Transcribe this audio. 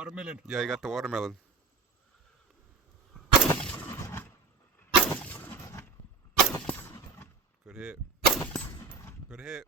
Watermelon. Yeah, you got the watermelon. Good hit. Good hit.